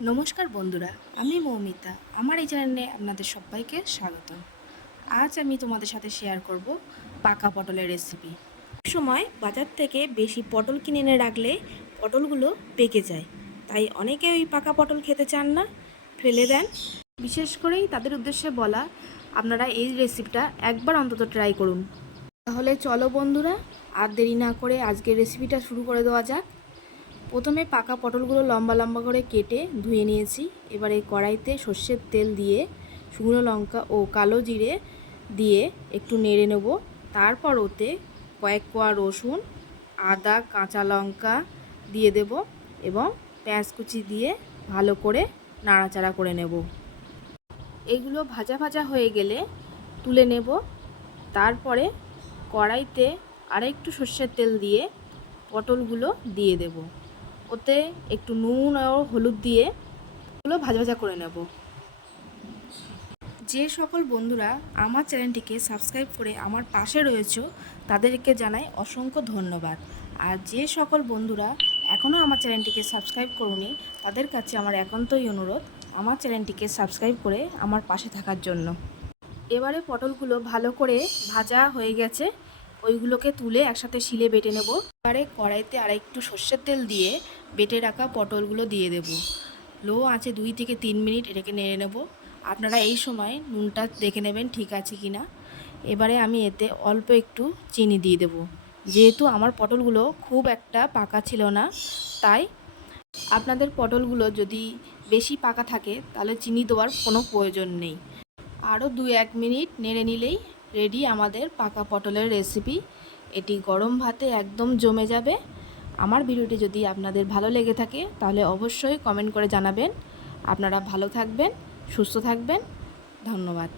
নমস্কার বন্ধুরা, আমি মৌমিতা। আমার এই চ্যানেলে আপনাদের সবাইকে স্বাগতম। আজ আমি তোমাদের সাথে শেয়ার করব পাকা পটলের রেসিপি। সময় বাজার থেকে বেশি পটল কিনে এনে রাখলে পটলগুলো পেকে যায়, তাই অনেকে ওই পাকা পটল খেতে চান না, ফেলে দেন। বিশেষ করেই তাদের উদ্দেশ্যে বলা, আপনারা এই রেসিপিটা একবার অন্তত ট্রাই করুন। তাহলে চলো বন্ধুরা, আর দেরি না করে আজকের রেসিপিটা শুরু করে দেওয়া যাক। প্রথমে পাকা পটলগুলো লম্বা লম্বা করে কেটে ধুয়ে নিয়েছি। এবারে কড়াইতে সর্ষের তেল দিয়ে শুকনো লঙ্কা ও কালো জিরে দিয়ে একটু নেড়ে নেব। তারপর ওতে কয়েক কোয়া রসুন, আদা, কাঁচা লঙ্কা দিয়ে দেব এবং পেঁয়াজ কুচি দিয়ে ভালো করে নাড়াচাড়া করে নেব। এগুলো ভাজা ভাজা হয়ে গেলে তুলে নেব। তারপরে কড়াইতে আরেকটু সর্ষের তেল দিয়ে পটলগুলো দিয়ে দেব। ওতে একটু নুন ও হলুদ দিয়ে এগুলো ভাজা ভাজা করে নেব। যে সকল বন্ধুরা আমার চ্যানেলটিকে সাবস্ক্রাইব করে আমার পাশে রয়েছে তাদেরকে জানাই অসংখ্য ধন্যবাদ। আর যে সকল বন্ধুরা এখনও আমার চ্যানেলটিকে সাবস্ক্রাইব করুনি তাদের কাছে আমার একান্তই অনুরোধ, আমার চ্যানেলটিকে সাবস্ক্রাইব করে আমার পাশে থাকার জন্য। এবারে পটলগুলো ভালো করে ভাজা হয়ে গেছে, ওইগুলোকে তুলে একসাথে শিলে বেটে নেব। এবারে কড়াইতে আরেকটু সর্ষের তেল দিয়ে বেটে রাখা পটলগুলো দিয়ে দেব। লো আঁচে 2 থেকে 3 মিনিট এটাকে নেড়ে নেব। আপনারা এই সময় নুনটা দেখে নেবেন ঠিক আছে কি না। এবারে আমি এতে অল্প একটু চিনি দিয়ে দেব। যেহেতু আমার পটলগুলো খুব একটা পাকা ছিল না, তাই আপনাদের পটলগুলো যদি বেশি পাকা থাকে তাহলে চিনি দেওয়ার কোনো প্রয়োজন নেই। আরও 2-1 মিনিট নেড়ে নিলেই রেডি আমাদের পাকা পটলের রেসিপি। এটি গরম ভাতে একদম জমে যাবে। আমার ভিডিওটি যদি আপনাদের ভালো লেগে থাকে তাহলে অবশ্যই কমেন্ট করে জানাবেন। আপনারা ভালো থাকবেন, সুস্থ থাকবেন। ধন্যবাদ।